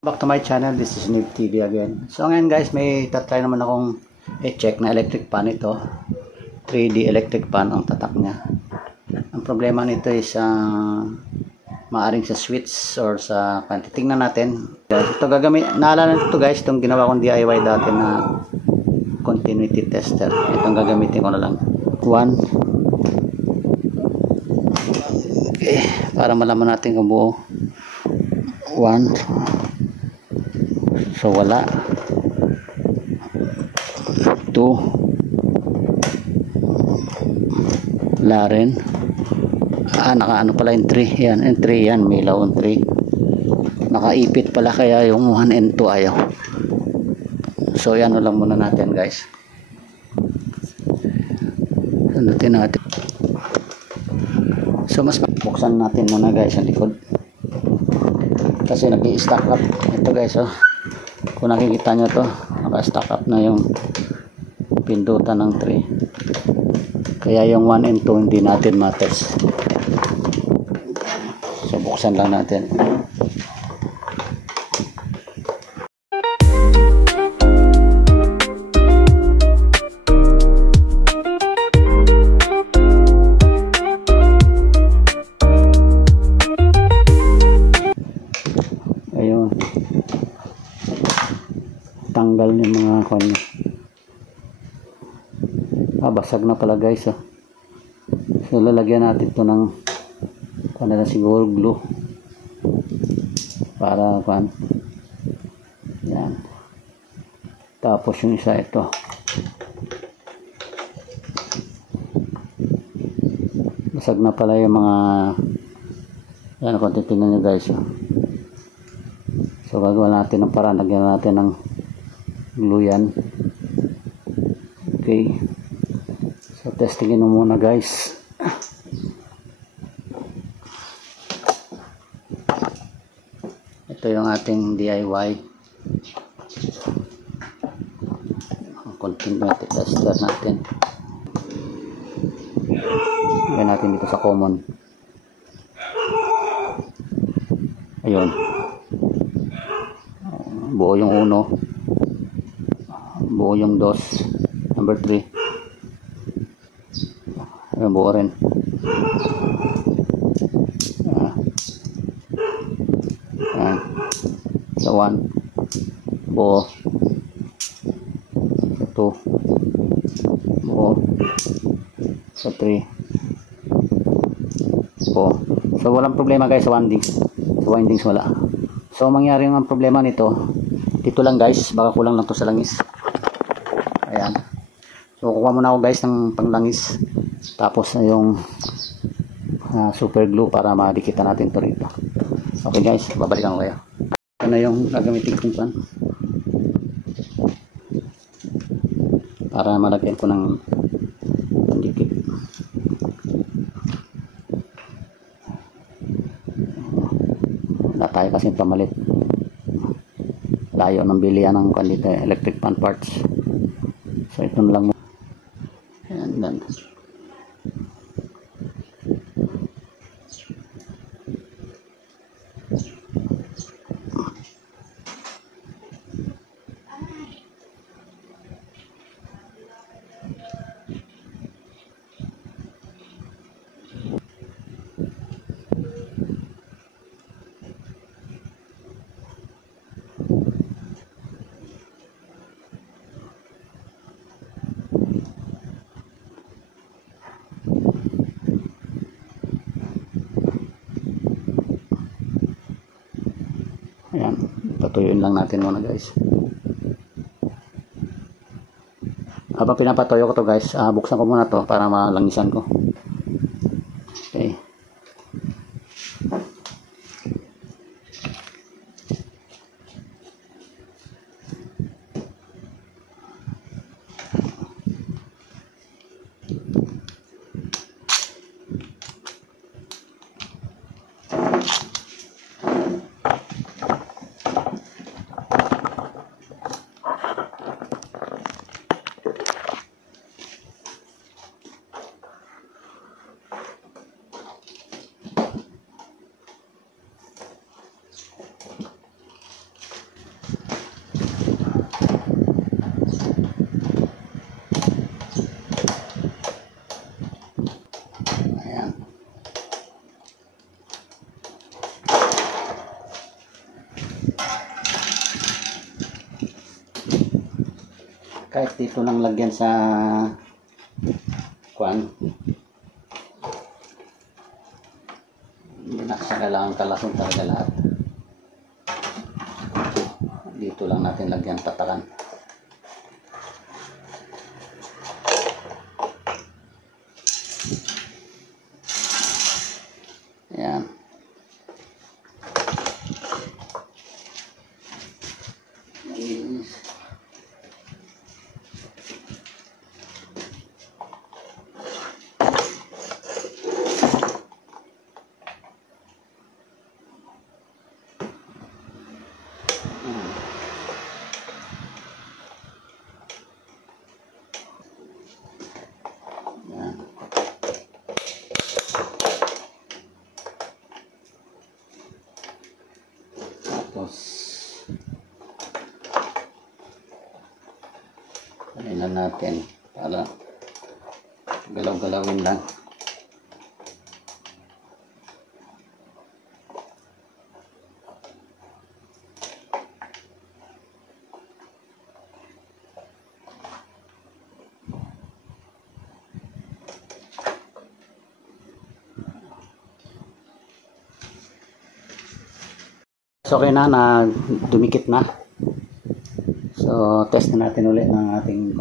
Back to my channel, this is Nib TV again. So ngayon guys, may tatry naman akong i-check na electric pan ito. 3D electric pan ang tatak niya. Ang problema nito is maaring sa switch or sa pan. Titingnan natin. Ito gagamit, naalala nito guys, itong ginawa kong DIY dati na continuity tester. Itong gagamitin ko na lang. 1. Okay, para malaman natin kung buo. 1. So wala. 2. Wala rin. Nakaano pala yung 3. Yan, yung 3 yan. May ilaw yung 3. Nakaipit pala kaya yung 1 and 2 ayaw. So yan lang muna natin guys. Sundutin natin. So mas buksan natin muna guys ang likod. Kasi nag-i-stack up. Ito guys oh. Kung nakikita nyo to, naka-stack up na yung pindutan ng 3. Kaya yung 1 and 2 hindi natin matest. So buksan lang natin. Ayun. Tanggal yung mga kanya. Basag na pala guys oh. So lalagyan natin ito ng na siguro glue para yan. Tapos yung isa ito. Basag na pala yung mga yan kung titignan nyo guys oh. So gagawa natin ng paraan, lagyan natin ng glue yan. Okay. So testingin mo muna guys. Ito yung ating DIY. Ang continuity tester natin. Lagyan natin dito sa common. Ayun. Buo yung 1, buo yung 2, number 3, ayun, buo rin. Sa 1 buo, sa 2 buo, sa 3 buo. So walang problema guys sa windings. Sa windings wala. So mangyari ang problema nito dito lang guys, baka kulang lang to sa langis. Ayan. So kukuha muna ako guys ng panglangis. Tapos na yung super glue para madikita natin to rito. Okay guys, babalikan ko kayo. Ito na yung gagamitin kong pan. Para malagyan ko ng dikit. Wala tayo kasi pamalit. Layo ng bilihan ng kanito electric pan parts. So ito na lang mo. And then ayan, patuyuin lang natin muna guys. Habang pinapatuyo ko to guys, buksan ko muna to para malangisan ko. Okay. kahit dito lang lagyan sa kwan, hindi na kasi kailangan kalasin talaga lahat. Dito lang natin lagyan, tatakan. Ayan. Tapos kailan natin para galaw-galawin lang. So okay na dumikit na. So test na natin ulit ng ating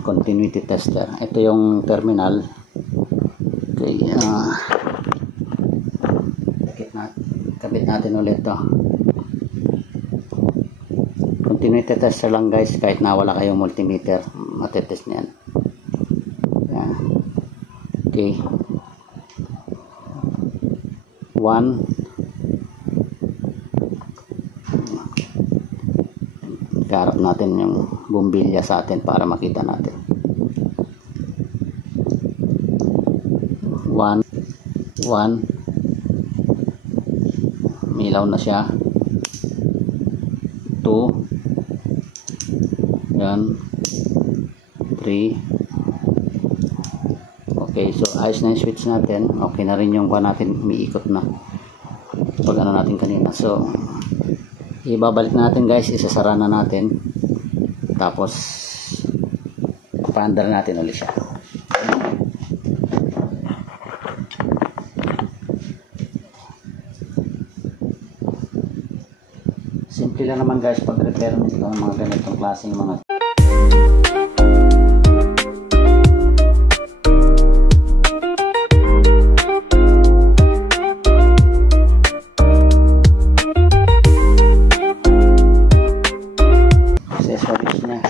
continuity tester. Ito yung terminal. Okay, kabit natin ulit to. Continuity tester lang guys, kahit na wala kayong multimeter, matetest niyan. Okay. 1, kaharap natin yung bumbilya sa atin para makita natin. 1, milaw na siya. 2, yan, 3. Okay, so ayos na yung switch natin. Okay na rin yung natin, umiikot na pag ano natin kanina. So ibabalik natin guys, isasara na natin, tapos paandar natin ulit siya. Simple lang naman guys pag repair nito ng mga ganitong klaseng mga accessories niya.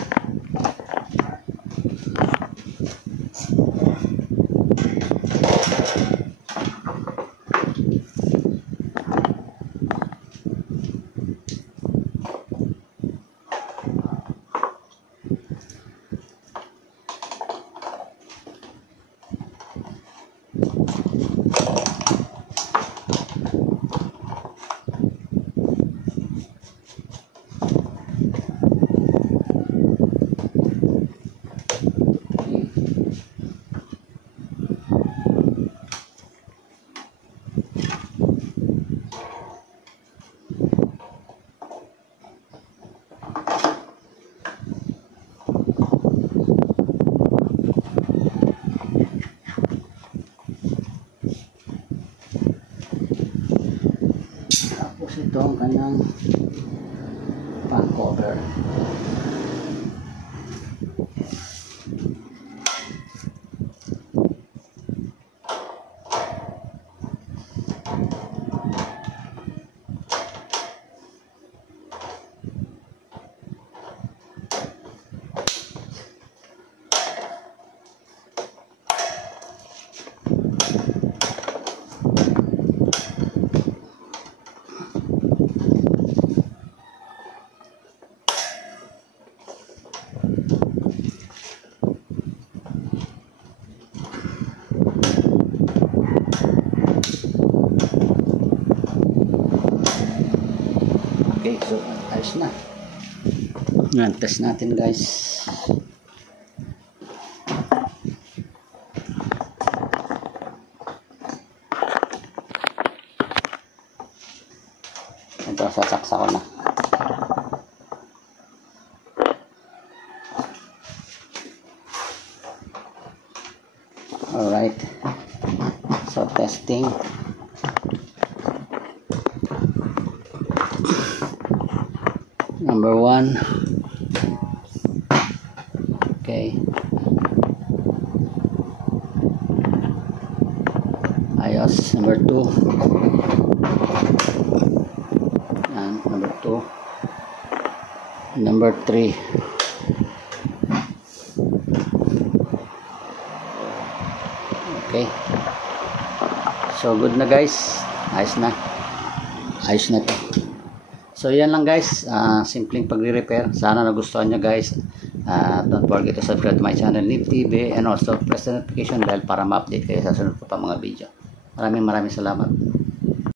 Ito ang kanyang fan cover. Okay, so ayos na. Yan, test natin guys. Ito, sasaksa ko na. number 1. Okay. Ayos. Number 2. Yan. Number 2. Number 3. Okay. So, good na guys. Ayos na. Ayos na to. So, yan lang guys. Simpleng pagre-repair. Sana nagustuhan nyo guys. Don't forget to subscribe to my channel, Nip TV, and also press the notification bell para ma-update kayo sa sunod pa mga video. Maraming salamat.